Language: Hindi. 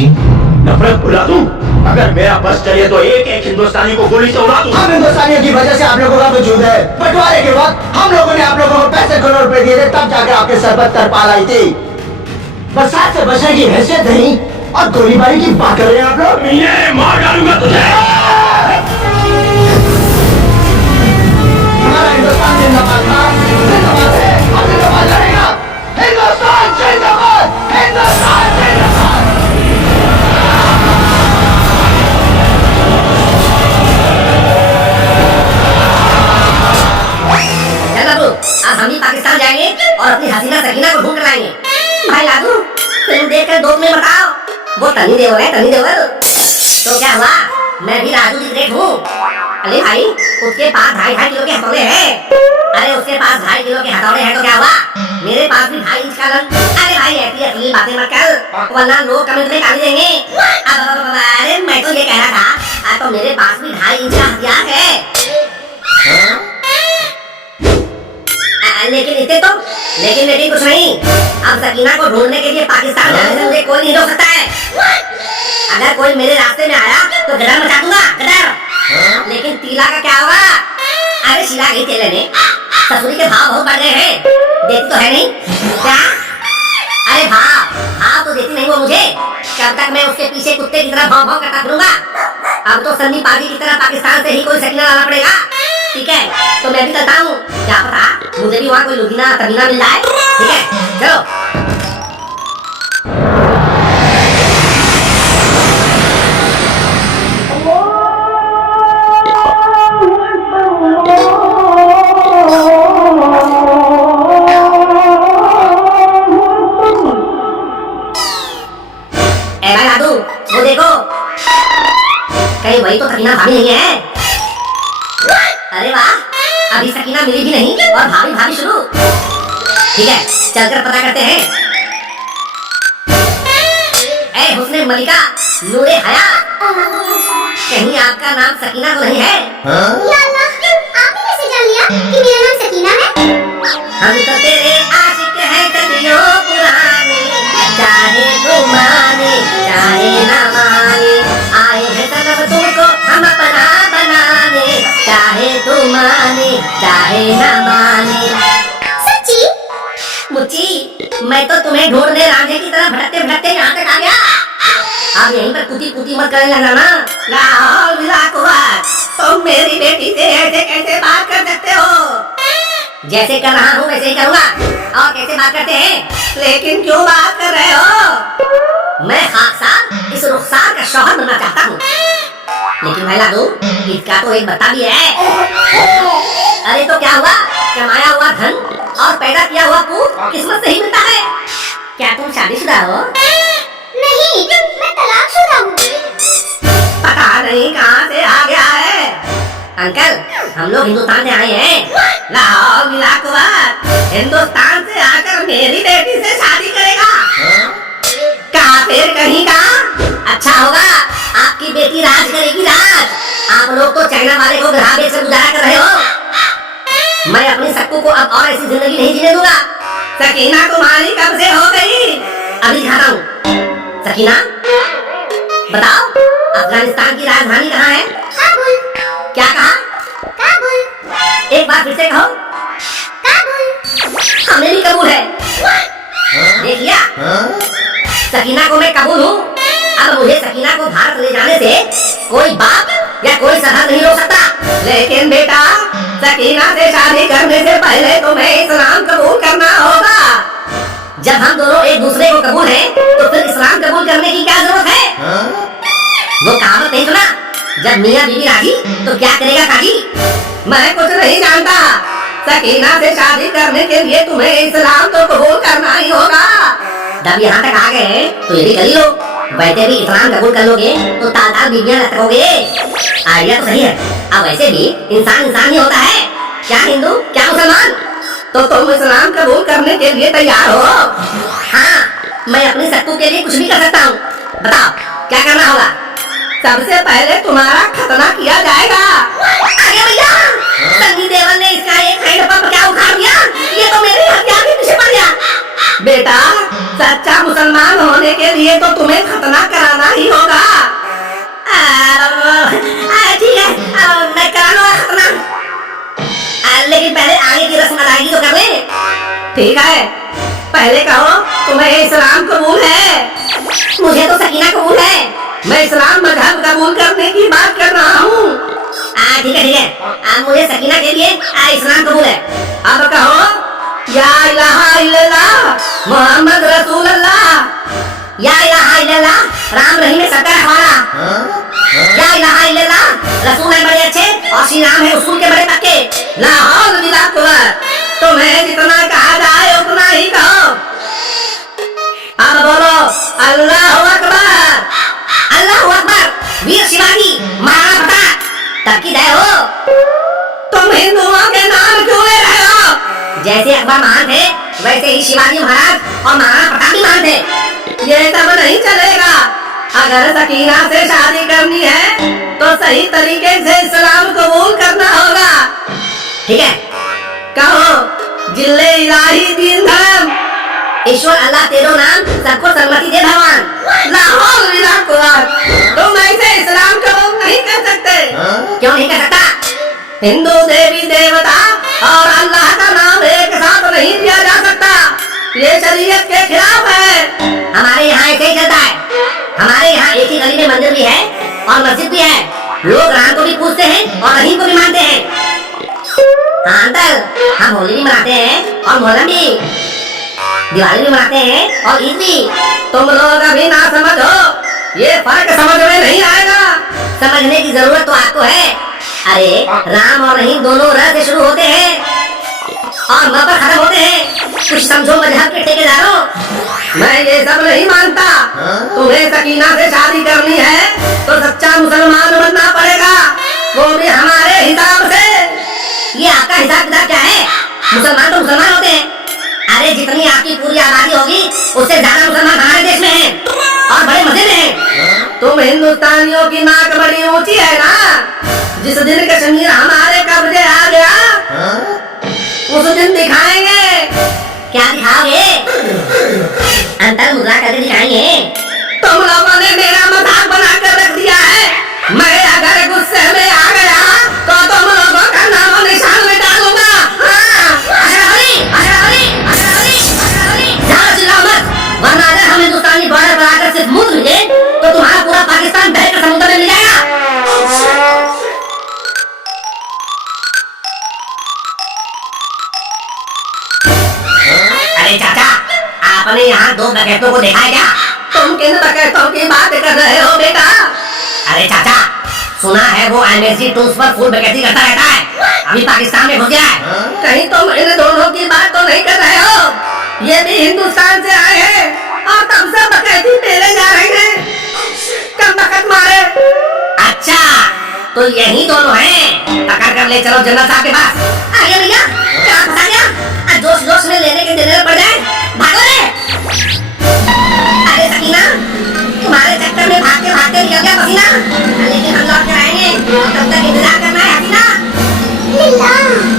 जी नफरत भुला दूं? अगर मेरा बस चले तो एक एक हिंदुस्तानी को गोली से उड़ा दूं। हम हिंदुस्तानियों की वजह से आप लोगों का वजूद है। बंटवारे के वक्त हम लोगों ने आप लोगों को पैसे करोड़ रुपए दिए थे, तब जाकर आपके सर पर तरपाल आई थी। बरसात से बचने की हैसियत नहीं और गोलीबारी की बात कर रहे हैं आप लोग। ये मार डालूंगा तुझे। हमारा हिंदुस्तान जिंदाबाद था, जिंदाबाद है, और जिंदाबाद रहेगा। हिंदुस्तान जिंदाबाद, हिंदुस्तान जिंदाबाद। अब हम भी पाकिस्तान जाएंगे और अपनी हसीना सकीना को ढूंढ कर लाएंगे। भाई लाडू फिल्म देखकर दो में बताओ, वो तनी देवल है, तनी देवल। तो क्या हुआ, मैं भी राजू की ग्रेट हूँ। अरे भाई उसके पास 2.5 किलो के हथौड़े हैं। अरे उसके पास 2.5 किलो के हथौड़े हैं तो क्या हुआ, मेरे पास भी 2.5 इंच का गन। अरे भाई ऐसी असली बातें मत कर, वरना लोग कमेंट में गाली देंगे। अरे मैं तो ये कह रहा था, तो मेरे पास भी 2.5 इंच का हथियार है। लेकिन कुछ नहीं। अब सकीना को ढूंढने के लिए पाकिस्तान जाने से मुझे कोई नहीं रोक सकता है। अगर कोई मेरे रास्ते में आया तो गदर मचा दूंगा, गदर। लेकिन तीला का क्या होगा? अरे शीला गई तेले ने, ससुरी के भाव बहुत बढ़ गए हैं। देती तो है नहीं क्या? अरे भाव तो देती नहीं वो मुझे। कब तक मैं उसके पीछे कुत्ते की तरह भाव भाव करता फिरूंगा? अब तो सन्नी पाजी की तरह पाकिस्तान से ही कोई सकीना लाना पड़ेगा। ठीक है, तो मैं भी चलता हूँ। क्या पता मुझे भी वहाँ कोई लुधिना तमीना मिल जाए। ठीक है, चलो। ए भाई लाडू, वो देखो, कहीं वही तो सकीना भाभी नहीं है? अरे वाह, अभी सकीना मिली भी नहीं और भाभी भाभी शुरू। ठीक है, चलकर पता करते हैं। ए हुस्ने मलिका, नूरे हया, कहीं आपका नाम सकीना तो नहीं है? या अल्लाह, आपने कैसे जान लिया कि मेरा नाम सकीना है? हम तो तेरे आशिक हैं सदियों पुराने, चाहे तू माने चाहे ना माने, आए हैं सनम तुमको हम अपना बनाने, चाहे तू माने चाहे ना माने। सच्ची? मुच्ची, मैं तो तुम्हें ढूंढने रांझे की तरह भटकते भटकते यहाँ तक आ गया। अब यहीं पर कुती कुती मत करने लगा ना। लाहौल मिलाकुवात, तुम मेरी बेटी से ऐसे कैसे बात कर सकते हो? जैसे कर रहा हूँ वैसे ही करूँगा। और कैसे बात करते हैं? लेकिन क्यों बात कर रहे हो? मैं खाकसार इस रुखसार का शौहर बनना चाहता हूँ। लेकिन भाई लाडू, इसका तो एक बता भी है। अरे तो क्या हुआ, कमाया हुआ धन और पैदा किया हुआ पूत किस्मत से ही मिलता है। क्या तुम शादीशुदा हो? नहीं, मैं तलाकशुदा हूँ। पता नहीं कहाँ से आ गया है। अंकल, हम लोग हिंदुस्तान से आए हैं। लाहौर मिलाकुवात, हिंदुस्तान से आकर मेरी बेटी से शादी करेगा? काफिर कहीं का। अच्छा होगा, आपकी बेटी राज करेगी, राज। आप लोग तो चाइना वाले को ग्रह बेच कर गुजारा कर रहे हो। मैं अपनी सक्कू को अब और ऐसी जिंदगी नहीं जीने दूंगा। सकीना तुम्हारी कब से हो गई? अभी दिखाता हूँ। सकीना, बताओ अफगानिस्तान की राजधानी कहाँ है? काबुल। क्या कहा? काबुल। एक बार फिर से कहो। काबुल। हमें भी कबूल है। देख लिया, सकीना को मैं कबूल हूँ। अब मुझे सकीना को भारत ले जाने से कोई बाप या कोई सरहद नहीं रोक सकता। लेकिन बेटा, सकीना से शादी करने से पहले तुम्हें इस्लाम कबूल करना होगा। जब हम दोनों एक दूसरे को कबूल हैं, तो फिर इस्लाम कबूल करने की क्या जरूरत है? वो कहावत नहीं सुना, जब मियाँ बीवी राजी तो क्या करेगा काजी? मैं कुछ नहीं जानता। सकीना से शादी करने के लिए तुम्हें इस्लाम तो कबूल करना ही होगा। जब यहाँ तक आ गए तो ये भी कर ही लो। वैसे भी इस्लाम कबूल कर लोगे तो तादाद बीबियां लटकोगे। आइडिया तो सही है। अब वैसे भी इंसान इंसान ही होता है, क्या हिंदू क्या मुसलमान। तो तुम इस्लाम कबूल करने के लिए तैयार हो? हाँ, मैं अपनी सक्कू के लिए कुछ भी कर सकता हूँ। बताओ क्या करना होगा? सबसे पहले तुम्हारा खतना किया जाएगा। अरे भैया, सन्नी देवल ने इसका एक हैंड पंप क्या उखाड़ दिया? ये तो मेरे हथियार के पीछे पड़ गया। बेटा, सच्चा मुसलमान होने के लिए तो तुम्हें खतना कराना ही होगा। ठीक है, मैं करा लूंगा खतना, लेकिन पहले आगे की रस्म अदायगी तो कर ले। ठीक है, पहले कहो तुम्हें इस्लाम कबूल है? मुझे तो सकीना कबूल है। मैं इस्लाम मजहब कबूल करने की बात कर रहा हूँ। ठीक है ठीक है, मुझे सकीना के लिए इस्लाम कबूल है। अब कहो या इलाहा इल्लल्लाह मोहम्मद रसूलुल्लाह, या इलाहा इल्लल्लाह राम रहीम है सबका रखवाला, या इलाहा इल्लल्लाह रसूल है बड़े अच्छे और श्री राम है उसूल के बड़े पक्के। ला हौल वला कुव्वत, तुम्हें जितना कहा जाए उतना ही कहो। अब बोलो अल्लाहु अकबर। अल्लाहु अकबर। वीर शिवाजी महाराणा प्रताप तब की जय हो। तुम हिंदुओं के नाम क्यों ले रहे हो? जैसे अकबर महान थे वैसे ही शिवाजी महाराज और महाराणा प्रताप भी महान थे। ये सब नहीं चलेगा। अगर सकीना से शादी करनी है तो सही तरीके से इस्लाम कबूल करना होगा। ठीक है, कहो जिल्ले इलाही दीन धर्म, ईश्वर अल्लाह तेरो नाम सबको सन्मति दे भगवान। लाहौल विला कुव्वत, तुम ऐसे इस्लाम कबूल नहीं कर सकते। क्यों नहीं कर सकता? हिंदू देवी देवता और अल्लाह का नाम एक साथ नहीं लिया जा सकता, ये शरीयत के खिलाफ है। हमारे यहाँ ऐसे ही चलता है। हमारे यहाँ एक ही गली में मंदिर भी है और मस्जिद भी है। लोग राम को भी पूजते हैं और रहीम को भी मानते हैं। हाँ अंकल, हम होली भी मनाते हैं और मोहर्रम भी, दिवाली भी मनाते हैं और ईद भी। तुम लोग अभी ना समझो, ये फर्क समझ में नहीं आएगा। समझने की जरूरत तो आपको है। अरे राम और रहीम दोनों र से शुरू होते हैं और म पर खत्म होते हैं। कुछ समझो मजहब के ठेकेदारों। मैं ये सब नहीं मानता। तुम्हें सकीना से शादी करनी है तो सच्चा मुसलमान बनना पड़ेगा, वो भी हमारे हिसाब से। ये आपका हिसाब किताब क्या है? मुसलमान तो मुसलमान होते हैं। अरे जितनी आपकी पूरी आबादी होगी उससे ज्यादा मुसलमान हमारे देश में हैं और बड़े मजे में हैं। तुम हिंदुस्तानियों की नाक बड़ी ऊंची है ना। जिस दिन कश्मीर हमारे कब्जे आ गया उस दिन दिखाएंगे। क्या दिखाओगे? अंतर मुद्रा करके दिखाएंगे। तुम लोगों ने मेरा मजाक बना कर रख दिया है। मैं अगर गुस्से में आ गया तो तुम लोगों का नाम निशान मिटा दूंगा। वरना अगर हम हिंदुस्तानी बॉर्डर पर आकर सिर्फ मुंह धुले तो तुम्हारा पूरा पाकिस्तान बहकर समुद्र में मिल जाएगा। अरे चाचा, आपने यहाँ दो डकैतों को देखा है क्या? तुम किन डकैतों की बात कर रहे हो बेटा? अरे चाचा, सुना है वो MSG टूल्स पर फुल डकैती करता रहता है, अभी पाकिस्तान में घुस गया है। कहीं तुम इन दोनों की बात तो नहीं कर रहे हो? ये भी हिंदुस्तान से आए हैं और तब से डकैती पेले जा रहे हैं। कब बकत मारे? अच्छा, तो यही दोनों हैं। पकड़ कर ले चलो जनरल साहब के पास। आगे भैया, क्या फंसा गया? जोश जोश में लेने के देने पड़ जाए।